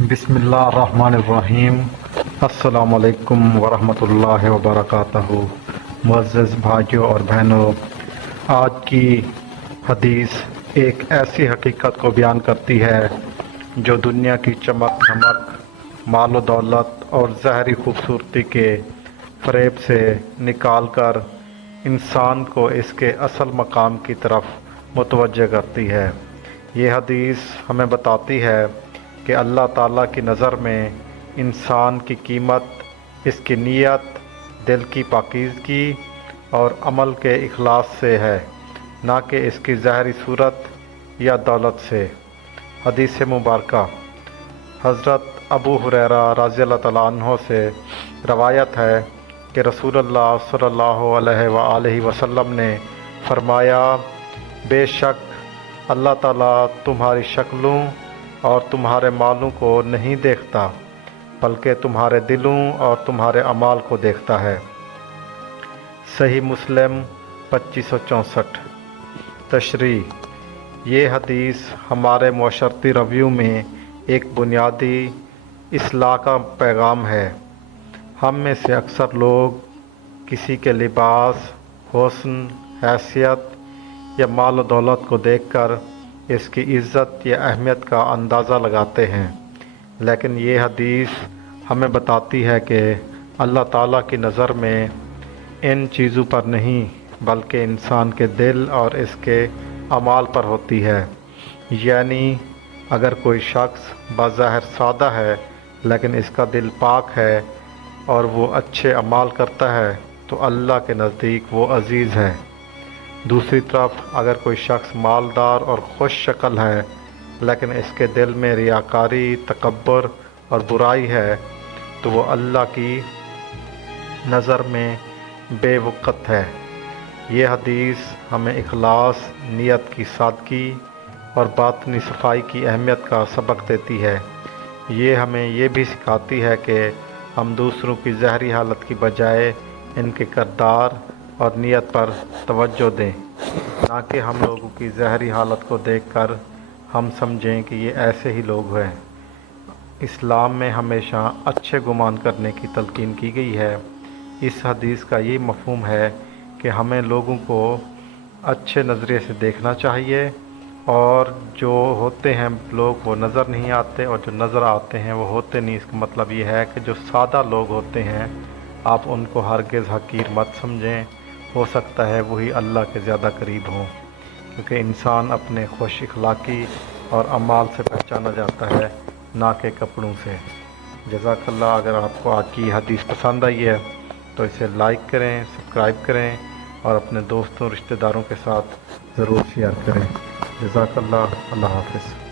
بسم اللہ الرحمن الرحیم۔ السلام علیکم ورحمۃ اللہ وبرکاتہ۔ معزز بھائیوں اور بہنوں، آج کی حدیث ایک ایسی حقیقت کو بیان کرتی ہے جو دنیا کی چمک دھمک، مال و دولت اور ظاہری خوبصورتی کے فریب سے نکال کر انسان کو اس کے اصل مقام کی طرف متوجہ کرتی ہے۔ یہ حدیث ہمیں بتاتی ہے کہ اللہ تعالیٰ کی نظر میں انسان کی قیمت اس کی نیت، دل کی پاکیزگی اور عمل کے اخلاص سے ہے، نہ کہ اس کی ظاہری صورت یا دولت سے۔ حدیث مبارکہ حضرت ابو ہریرہ رضی اللہ تعالیٰ عنہ سے روایت ہے کہ رسول اللہ صلی اللہ علیہ وآلہ وسلم نے فرمایا، بے شک اللہ تعالیٰ تمہاری شکلوں اور تمہارے مالوں کو نہیں دیکھتا، بلکہ تمہارے دلوں اور تمہارے اعمال کو دیکھتا ہے۔ صحیح مسلم 2564۔ تشریح: یہ حدیث ہمارے معاشرتی رویوں میں ایک بنیادی اصلاح کا پیغام ہے۔ ہم میں سے اکثر لوگ کسی کے لباس، حسن، حیثیت یا مال و دولت کو دیکھ کر اس کی عزت یا اہمیت کا اندازہ لگاتے ہیں، لیکن یہ حدیث ہمیں بتاتی ہے کہ اللہ تعالیٰ کی نظر میں ان چیزوں پر نہیں بلکہ انسان کے دل اور اس کے اعمال پر ہوتی ہے۔ یعنی اگر کوئی شخص بظاہر سادہ ہے لیکن اس کا دل پاک ہے اور وہ اچھے اعمال کرتا ہے تو اللہ کے نزدیک وہ عزیز ہے۔ دوسری طرف اگر کوئی شخص مالدار اور خوش شکل ہے لیکن اس کے دل میں ریاکاری، تکبر اور برائی ہے تو وہ اللہ کی نظر میں بے وقت ہے۔ یہ حدیث ہمیں اخلاص، نیت کی سادگی اور باطنی صفائی کی اہمیت کا سبق دیتی ہے۔ یہ ہمیں یہ بھی سکھاتی ہے کہ ہم دوسروں کی ظاہری حالت کی بجائے ان کے کردار اور نیت پر توجہ دیں، نہ کہ ہم لوگوں کی ظاہری حالت کو دیکھ کر ہم سمجھیں کہ یہ ایسے ہی لوگ ہیں۔ اسلام میں ہمیشہ اچھے گمان کرنے کی تلقین کی گئی ہے۔ اس حدیث کا یہ مفہوم ہے کہ ہمیں لوگوں کو اچھے نظریے سے دیکھنا چاہیے، اور جو ہوتے ہیں لوگ وہ نظر نہیں آتے، اور جو نظر آتے ہیں وہ ہوتے نہیں۔ اس کا مطلب یہ ہے کہ جو سادہ لوگ ہوتے ہیں آپ ان کو ہرگز حقیر مت سمجھیں، ہو سکتا ہے وہی اللہ کے زیادہ قریب ہوں، کیونکہ انسان اپنے خوش اخلاقی اور اعمال سے پہچانا جاتا ہے، نہ کہ کپڑوں سے۔ جزاک اللہ۔ اگر آپ کو آج کی حدیث پسند آئی ہے تو اسے لائک کریں، سبسکرائب کریں اور اپنے دوستوں رشتہ داروں کے ساتھ ضرور شیئر کریں۔ جزاک اللہ۔ اللہ حافظ۔